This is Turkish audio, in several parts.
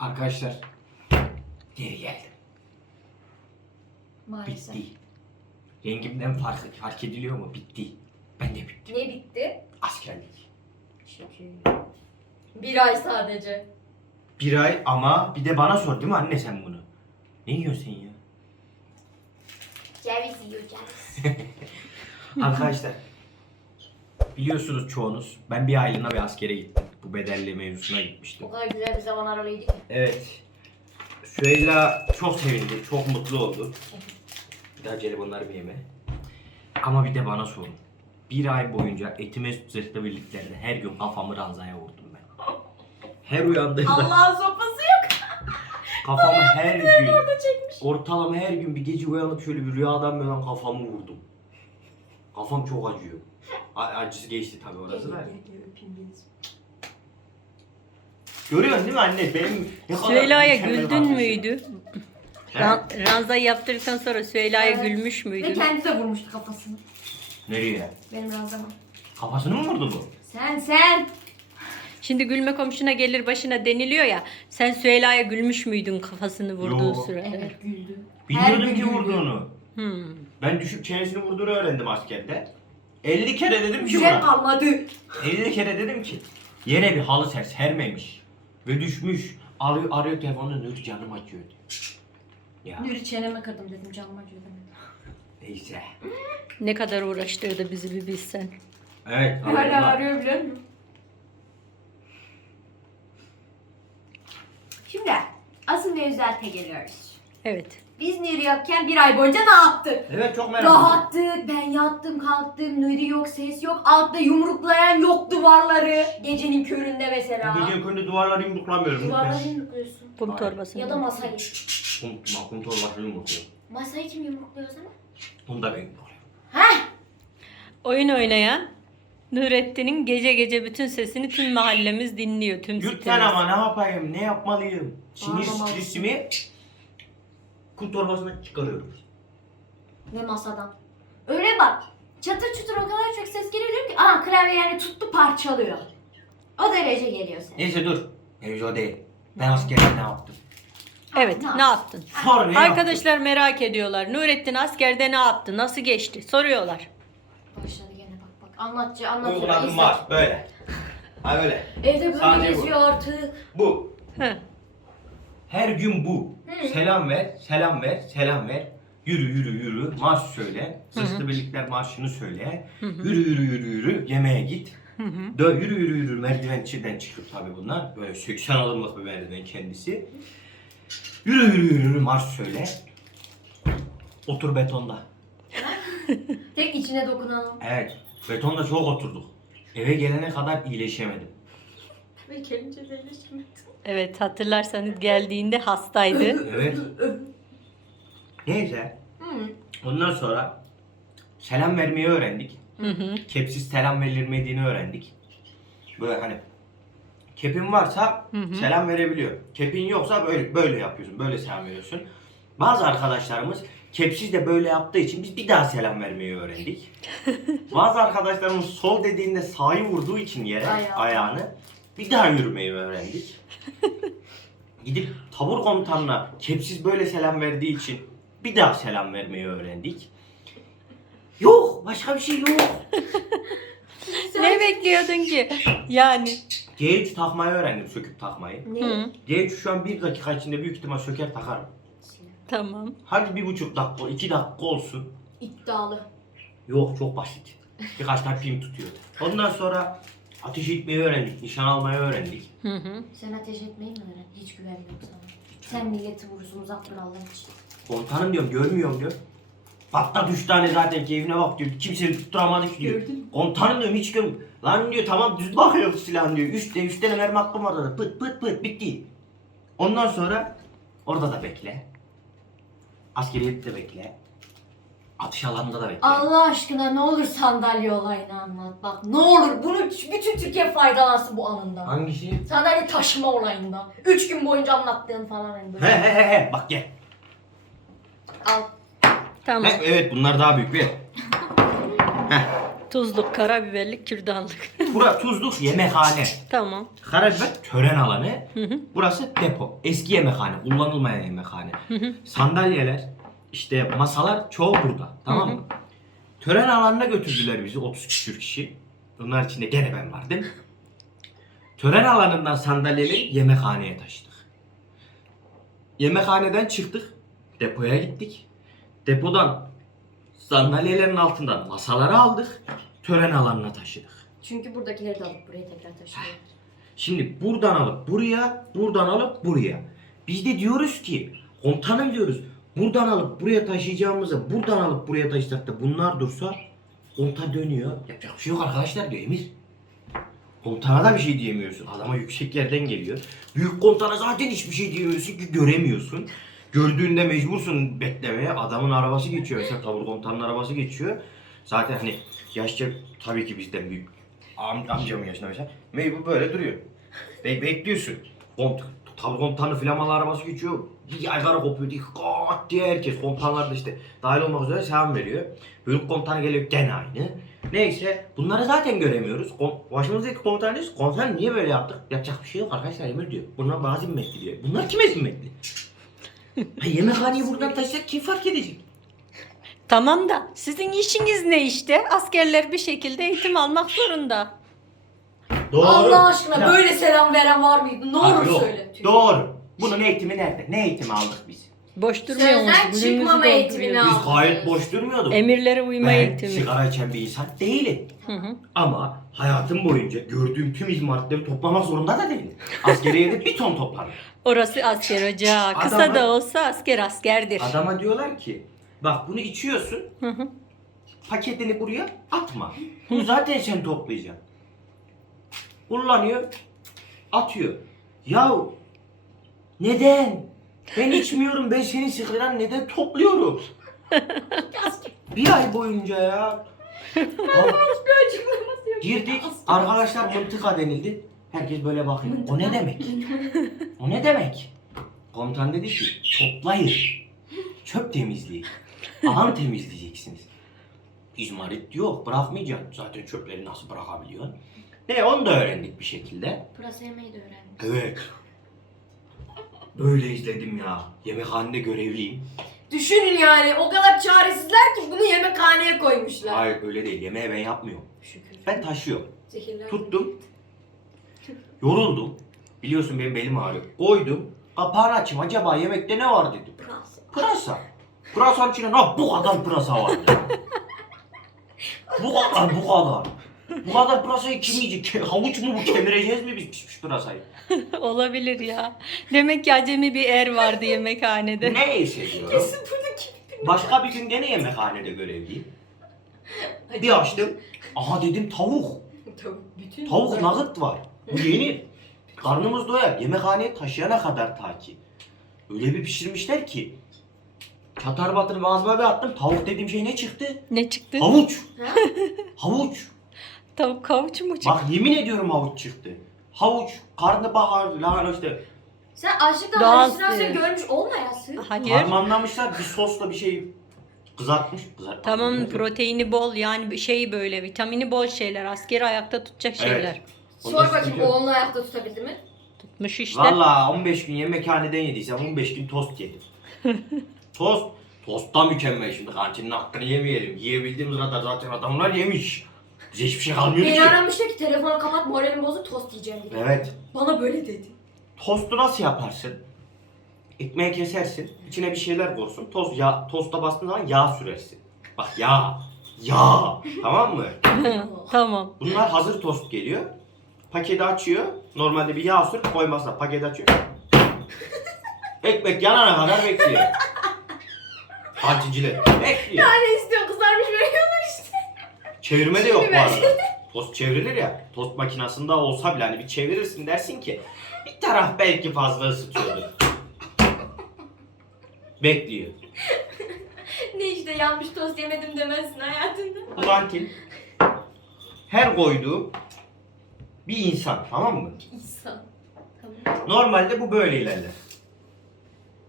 Arkadaşlar geri geldim. Maalesef. Bitti. Rengimden fark, fark ediliyor mu? Bitti. Ben de bittim. Ne bitti? Askerlik. Şükür. Bir ay sadece. Bir ay ama bir de bana sor değil mi anne sen bunu? Ne yiyorsun sen ya? Ceviz yiyor ceviz. Arkadaşlar biliyorsunuz çoğunuz ben bir aylığına bir askere gittim. Bu bedelli mevzusuna gitmiştim. o kadar güzel bir zaman aralıydı ki. Evet. Süheyla çok sevindi, çok mutlu oldu. Bir daha jelibonları bir yeme. Ama bir de bana sorun. Bir ay boyunca etime zırhlı birliklerde her gün kafamı ranzaya vurdum ben. Her uyandığımda Allah'ın sopası yok. kafamı her gün, Orada çekmiş. ortalama her gün bir gece uyanıp şöyle bir rüyadan böyle kafamı vurdum. Kafam çok acıyor. A- acısı geçti tabii orası da. Görüyorsun değil mi anne? Benim ne kadar Süheyla'ya mükemmel güldün kardeşim. müydü? He? Ran- ranzayı yaptırdıktan sonra Süheyla'ya Evet. gülmüş Ve müydün? kendi de vurmuştu kafasını. Nereye? Benim ranzama. Kafasını mı vurdu bu? Sen sen. Şimdi gülme komşuna gelir başına deniliyor ya. Sen Süheyla'ya gülmüş müydün kafasını vurduğu Yo. sırada? Evet güldü. Bilmiyordum gün ki güldü. vurduğunu. Hmm. Ben düşüp çenesini vurduğunu öğrendim askerde. 50 kere dedim ki Güzel buna. kalmadı. 50 kere dedim ki. Yere bir halı ser sermemiş. Ve düşmüş. Arıyor, arıyor telefonu Nur canım acıyor. Ya Nuri çeneme kırdım dedim canım acıyor neyse. Ne kadar uğraştırdı bizi bir bilsen. Evet. Hala arıyorlar. arıyor biliyor musun? Şimdi asıl mevzuata geliyoruz. Evet. Biz Nuri yokken bir ay boyunca ne yaptık? Evet çok merak ettim. Rahattık, ben yattım kalktım, Nuri yok, ses yok, altta yumruklayan yok duvarları. Gecenin köründe mesela. Gece önünde duvarları yumruklamıyorum. Duvarları lütfen. yumrukluyorsun. Kum torbasını. Ya da masayı. Kum, kum torbasını yumrukluyorum. Masayı kim yumrukluyor zaman? Bunu da ben yumrukluyorum. Heh! Oyun oynayan Nurettin'in gece gece bütün sesini tüm mahallemiz dinliyor. Tüm Lütfen sitemiz. ama ne yapayım, ne yapmalıyım? Sinir Ağlamalısın. stresimi kum torbasına çıkarıyorum. Ve masadan. Öyle bak. Çatır çutur o kadar çok ses geliyor diyorum ki aa klavye yani tuttu parçalıyor. O derece geliyor senin. Neyse dur. Mevzu o değil. Ben askerde ne yaptım? Evet Ne ne yaptın? Sor ne Arkadaşlar merak ediyorlar. Nurettin askerde ne yaptı? Nasıl geçti? Soruyorlar. Başladı gene bak bak. Anlatçı anlatıyor. Uyguladım var böyle. Ha böyle. Evde böyle Sadece bu. geziyor artık. Bu. Heh. Her gün bu. Hı. Selam ver, selam ver, selam ver. Yürü yürü yürü, marş söyle. Zırhlı birlikler marşını söyle. Yürü yürü yürü yürü, yemeğe git. Hı hı. Dö yürü yürü yürü merdivençiden çıkıyor tabii bunlar. Böyle 80 adımlık bir merdiven kendisi. Yürü yürü yürü yürü marş söyle. Otur betonda. Tek içine dokunan o. Evet. Betonda çok oturduk. Eve gelene kadar iyileşemedim. Ve gelince de iyileşmedi. Evet hatırlarsanız geldiğinde hastaydı. Evet. Neyse. Hı. Ondan sonra selam vermeyi öğrendik. Hı hı. Kepsiz selam verilmediğini öğrendik. Böyle hani kepin varsa Hı hı. selam verebiliyor. Kepin yoksa böyle böyle yapıyorsun. Böyle selam veriyorsun. Bazı arkadaşlarımız kepsiz de böyle yaptığı için biz bir daha selam vermeyi öğrendik. Bazı arkadaşlarımız sol dediğinde sağı vurduğu için yere Ayağı. ayağını bir daha yürümeyi öğrendik. Gidip tabur komutanına kepsiz böyle selam verdiği için bir daha selam vermeyi öğrendik. Yok başka bir şey yok. Ne bekliyordun ki? Yani. G3 takmayı öğrendim söküp takmayı. Ne? Hı. G3 şu an bir dakika içinde büyük ihtimal söker takarım. Tamam. Hadi bir buçuk dakika, iki dakika olsun. İddialı. Yok çok basit. Birkaç tane pim tutuyor. Ondan sonra ateş etmeyi öğrendik, nişan almayı öğrendik. Hı hı. Sen ateş etmeyi mi öğren? Hiç güvenmiyorum sana. Sen milleti vurursun uzak dur Allah için. Komutanım diyorum görmüyorum diyor. Patlat üç tane zaten keyfine bak diyor. Kimseyi tutturamadı ki diyor. Gördün mü? Komutanım diyorum hiç görmüyorum. Lan diyor tamam düz bakıyor silahın diyor. Üç, üç tane mermi attım orada da. Pıt pıt pıt bitti. Ondan sonra orada da bekle. Askeriyette de bekle. Atış alanında da bekle. Allah aşkına ne olur sandalye olayını anlat. Bak ne olur bunu bütün Türkiye faydalansın bu anından. Hangisi? Sandalye taşıma olayında. Üç gün boyunca anlattığın falan hani He böyle. he he he bak gel. Al. Tamam. Heh, evet bunlar daha büyük bir. Tuzluk, karabiberlik, kürdanlık. Bura tuzluk yemekhane. tamam. Karabiber tören alanı. Hı hı. Burası depo. Eski yemekhane. Kullanılmayan yemekhane. Sandalyeler, işte masalar çoğu burada. Tamam mı? Tören alanına götürdüler bizi 30 küsür kişi. Bunlar içinde gene ben vardım. Tören alanından sandalyeleri yemekhaneye taşıdık. Yemekhaneden çıktık. Depoya gittik. Depodan sandalyelerin altından masaları aldık. Tören alanına taşıdık. Çünkü buradakileri de alıp buraya tekrar taşıyor. Şimdi buradan alıp buraya, buradan alıp buraya. Biz de diyoruz ki, komutanım diyoruz. Buradan alıp buraya taşıyacağımızı buradan alıp buraya taşısak da bunlar dursa komutan dönüyor. Yapacak bir şey yok arkadaşlar diyor Emir. Komutana da bir şey diyemiyorsun. Adama yüksek yerden geliyor. Büyük komutana zaten hiçbir şey diyemiyorsun ki göremiyorsun. Gördüğünde mecbursun beklemeye. Adamın arabası geçiyor. Mesela tabur komutanın arabası geçiyor. Zaten hani yaşça tabii ki bizden büyük. Am amcamın yaşında mesela. Mecbur böyle duruyor. Be bekliyorsun. Komut tabur komutanı flamalı arabası geçiyor. Bir yaygara kopuyor diye kat diye herkes komutanlar da işte dahil olmak üzere selam veriyor. Bölük komutanı geliyor gene aynı. Neyse bunları zaten göremiyoruz. Kom başımızdaki komutan diyor komutan niye böyle yaptık? Yapacak bir şey yok arkadaşlar Emir diyor. Bunlar bana zimmetli diyor. Bunlar kime zimmetli? ha, yemekhaneyi buradan taşısak kim fark edecek? Tamam da sizin işiniz ne işte? Askerler bir şekilde eğitim almak zorunda. Doğru. Allah aşkına Ya- böyle selam veren var mıydı? Ne Abi olur yok. söyle. Doğru. Bunun eğitimi nerede? Ne eğitimi aldık biz? Boş durmuyormuş. Sözden günümüzü çıkmama eğitimini dolduruyoruz. al. Biz gayet boş durmuyorduk. Emirlere uyma ben eğitimi. sigara içen bir insan değilim. Hı hı. Ama hayatım boyunca gördüğüm tüm izmaritleri toplamak zorunda da değilim. Askeriyede bir ton topladım. Orası asker ocağı. Kısa Adamı- da olsa asker askerdir. Adama diyorlar ki bak bunu içiyorsun Hı hı. paketini buraya atma. Bunu zaten sen toplayacaksın. Kullanıyor atıyor. Yahu neden? Ben içmiyorum ben senin sigaran neden topluyorum? bir ay boyunca ya. Girdik arkadaşlar mıntıka denildi. Herkes böyle bakıyor. O ne demek? O ne demek? Komutan dedi ki toplayın. Çöp temizliği. Alan temizleyeceksiniz. İzmarit yok bırakmayacaksın. Zaten çöpleri nasıl bırakabiliyorsun? Ne onu da öğrendik bir şekilde. Pırasa yemeği de öğrendim. Evet. Böyle izledim ya. Yemekhanede görevliyim. Düşünün yani o kadar çaresizler ki bunu yemekhaneye koymuşlar. Hayır öyle değil. Yemeği ben yapmıyorum. Şükür. Ben taşıyorum. Zehirler. Tuttum. Yoruldum. Biliyorsun benim belim ağrıyor. Koydum. Kapağını açayım. Acaba yemekte ne var dedim. Pırasa. Pırasa. Pırasanın içinde ne bu kadar pırasa var. bu kadar bu kadar. Bu kadar pırasayı kim yiyecek? Havuç mu bu? Kemireceğiz mi biz pişmiş pırasayı? Olabilir ya. Demek ki acemi bir er vardı yemekhanede. Neyse diyorum. Kesin buradaki. Başka bir gün gene yemekhanede görevliyim. Bir açtım. Aha dedim tavuk. Bütün Tavuk nugget var. Bu yenir. Karnımız doyar. Yemekhaneye taşıyana kadar ta ki. Öyle bir pişirmişler ki. Çatar batır ağzıma bir attım. Tavuk dediğim şey ne çıktı? Ne çıktı? Havuç. Ha? Havuç. Tavuk kavuç mu çıktı? Bak yemin ediyorum havuç çıktı. Havuç, karnabahar, lahana işte Sen açlıktan Doğal halüsinasyon suyu. görmüş olmayasın. Hayır. harmanlamışlar bir sosla bir şey kızartmış. Kızart Tamam proteini bol yani şey böyle vitamini bol şeyler. Askeri ayakta tutacak şeyler. Evet. Sor bakayım yok. oğlunu ayakta tutabildi mi? Tutmuş işte. Valla 15 gün yemekhaneden yediysem 15 gün tost yedim. tost. Tost da mükemmel şimdi kantinin hakkını yemeyelim. Yiyebildiğimiz kadar zaten adamlar yemiş. Bize hiçbir şey kalmıyor Beni ki. aramıştı ki telefonu kapat moralim bozuk tost yiyeceğim dedi. Evet. Bana böyle dedi. Tostu nasıl yaparsın? Ekmeği kesersin, içine bir şeyler koysun. Toz yağ, tosta bastığın zaman yağ sürersin. Bak yağ, yağ, tamam mı? tamam. Bunlar hazır tost geliyor. Paketi açıyor. Normalde bir yağ sürüp koymazsa paketi açıyor. Ekmek yanana kadar bekliyor. Kanticiler bekliyor. Ne istiyor kızarmış veriyorlar işte. Çevirme de yok bu arada. Tost çevrilir ya. Tost makinesinde olsa bile hani bir çevirirsin dersin ki bir taraf belki fazla ısıtıyordur. Bekliyor. ne işte yanmış tost yemedim demezsin hayatında. Bu kantin her koyduğu bir insan tamam mı? İnsan. Tamam. Normalde bu böyle ilerler.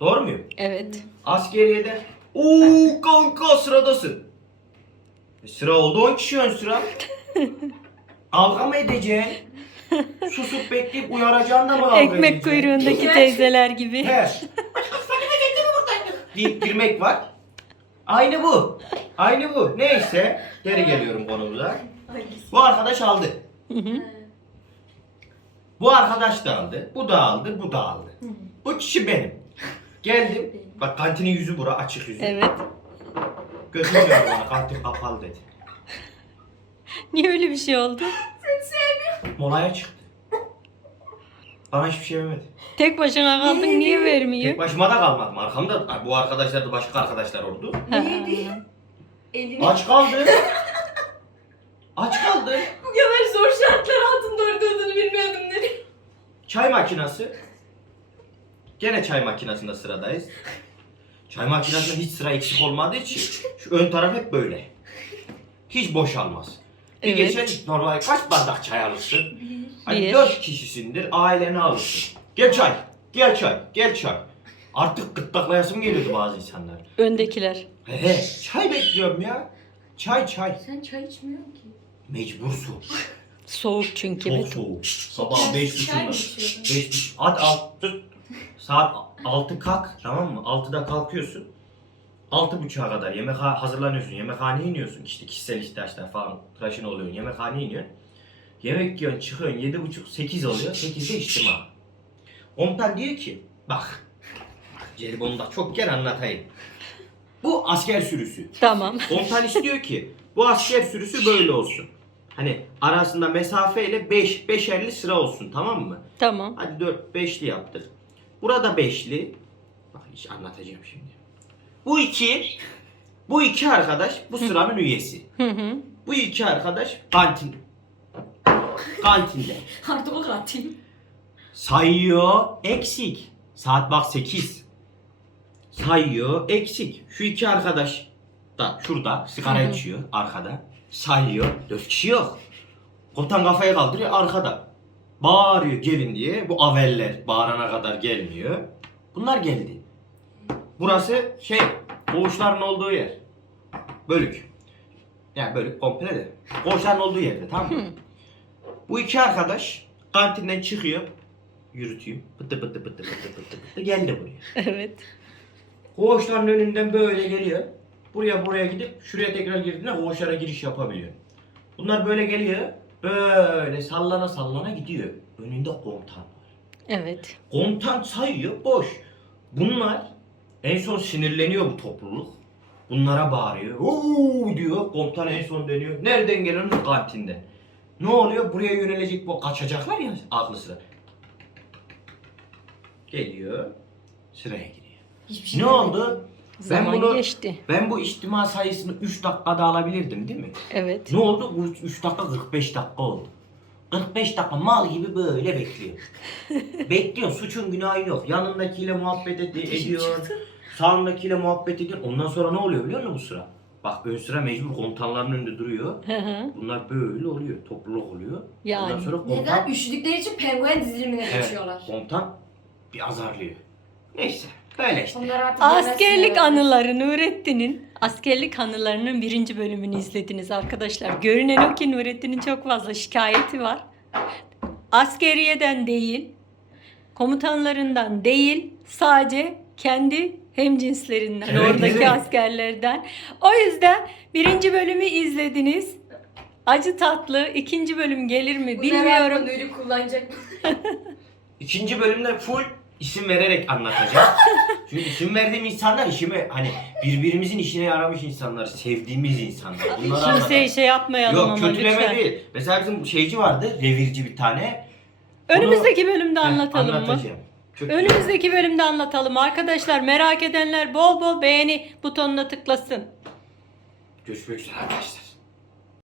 Doğru muyum? Evet. Askeriyede ooo kanka sıradasın. E, Sıra oldu 10 kişi ön sıra. Kavga mı edeceksin? Susup bekleyip uyaracağın da mı kavga Ekmek edeceksin? kuyruğundaki teyzeler gibi. He. deyip girmek var. Aynı bu. Aynı bu. Neyse. Geri geliyorum konumuza. Bu arkadaş aldı. Bu arkadaş da aldı. Bu da aldı. Bu da aldı. Bu kişi benim. Geldim. Bak kantinin yüzü bura açık yüzü. Evet. Götürmüyor bana kantin kapalı dedi. Niye öyle bir şey oldu? Molaya çıktı. Bana hiçbir şey vermedi. Tek başına kaldın niye Tek vermiyor? başıma da kalmadım. Arkamda bu arkadaşlar da başka arkadaşlar oldu. Ha. Elini Aç kaldı. Aç kaldı. bu kadar zor şartlar altında olduğunu bilmiyordum dedi. Çay makinesi. Gene çay makinesinde sıradayız. Çay makinesinde hiç sıra eksik olmadığı için şu ön taraf hep böyle. Hiç boşalmaz. Bir Evet. geçen normal kaç bardak çay alırsın? Hani Bir. dört kişisindir aileni alırsın. Gel çay, gel çay, gel çay. Artık gırtlaklayasım geliyordu bazı insanlar. Öndekiler. He he, çay bekliyorum ya. Çay çay. Sen çay içmiyorsun ki. Mecbursun. Soğuk çünkü. Çok evet. soğuk. Sabah beş Çay mı buçukta. içiyordun? Beş buçuk. At altı. Saat altı kalk tamam mı? Altıda kalkıyorsun. Altı buçuğa kadar yemek hazırlanıyorsun. Yemekhaneye iniyorsun. İşte kişisel ihtiyaçlar falan tıraşın oluyorsun. Yemekhaneye iniyorsun. Yemek yiyorsun çıkıyorsun. Yedi buçuk sekiz oluyor. Sekizde içtima. Komutan diyor ki bak. Jelibonu da çok gel anlatayım. Bu asker sürüsü. Tamam. Komutan istiyor ki bu asker sürüsü böyle olsun. Hani arasında mesafeyle 5 beş, 5'erli sıra olsun tamam mı? Tamam. Hadi 4 beşli yaptık. Burada beşli. Bak hiç anlatacağım şimdi. Bu iki bu iki arkadaş bu sıranın üyesi. Hı hı. Bu iki arkadaş kantin. Kantinde. Artık o katil. Sayıyor eksik. Saat bak 8. Sayıyor eksik. Şu iki arkadaş da şurada sigara içiyor arkada. Sayıyor. Dört kişi yok. Komutan kafayı kaldırıyor arkada. Bağırıyor gelin diye. Bu aveller bağırana kadar gelmiyor. Bunlar geldi. Burası şey koğuşların olduğu yer. Bölük. Yani bölük komple de. Koğuşların olduğu yerde tamam mı? Bu iki arkadaş kantinden çıkıyor. Yürüteyim. Pıtı pıtı pıtı pıtı pıtı pıtı geldi buraya. Evet. Koğuşların önünden böyle geliyor. Buraya buraya gidip şuraya tekrar girdiğinde koğuşlara giriş yapabiliyor. Bunlar böyle geliyor. Böyle sallana sallana gidiyor. Önünde komutan var. Evet. Komutan sayıyor boş. Bunlar en son sinirleniyor bu topluluk. Bunlara bağırıyor. Oo diyor. Komutan en son dönüyor. Nereden geliyorsunuz? Kantinden. Ne oluyor? Buraya yönelecek bu kaçacaklar ya aklı sıra. Geliyor. Sıraya giriyor. Hiçbir şey Ne oldu? Zaman bunu- geçti. Ben bu içtima sayısını 3 dakikada alabilirdim değil mi? Evet. Ne oldu? Bu 3 dakika 45 dakika oldu. 45 dakika mal gibi böyle bekliyor. bekliyor. Suçun günahı yok. Yanındakiyle muhabbet ed- ediyor. Sağındakiyle muhabbet ediyor. Ondan sonra ne oluyor biliyor musun bu sıra? Bak ön sıra mecbur komutanların önünde duruyor. Hı hı. Bunlar böyle oluyor. Topluluk oluyor. Yani. Ondan sonra komutan, Neden? Üşüdükleri için penguen dizilimine Evet. komutan bir azarlıyor. Neyse. Böyle işte. Onlar artık Askerlik yemezsinler. anıları Nurettin'in askerlik anılarının birinci bölümünü izlediniz arkadaşlar. Görünen o ki Nurettin'in çok fazla şikayeti var. Askeriyeden değil, komutanlarından değil, sadece kendi hemcinslerinden, Evet, oradaki evet. askerlerden. O yüzden birinci bölümü izlediniz. Acı tatlı. ikinci bölüm gelir mi Bu bilmiyorum. Bilmiyorum. Nuri kullanacak. İkinci bölümde full isim vererek anlatacağım. Çünkü isim verdiğim insanlar işime hani birbirimizin işine yaramış insanlar, sevdiğimiz insanlar. Bunları Kimseye anlatacağım. şey yapmayalım Yok ama kötüleme lütfen. değil. Mesela bizim şeyci vardı, revirci bir tane. Önümüzdeki bölümde Heh, anlatalım mı? anlatacağım. Çok güzel. Önümüzdeki bölümde anlatalım. Arkadaşlar merak edenler bol bol beğeni butonuna tıklasın. Görüşmek üzere arkadaşlar.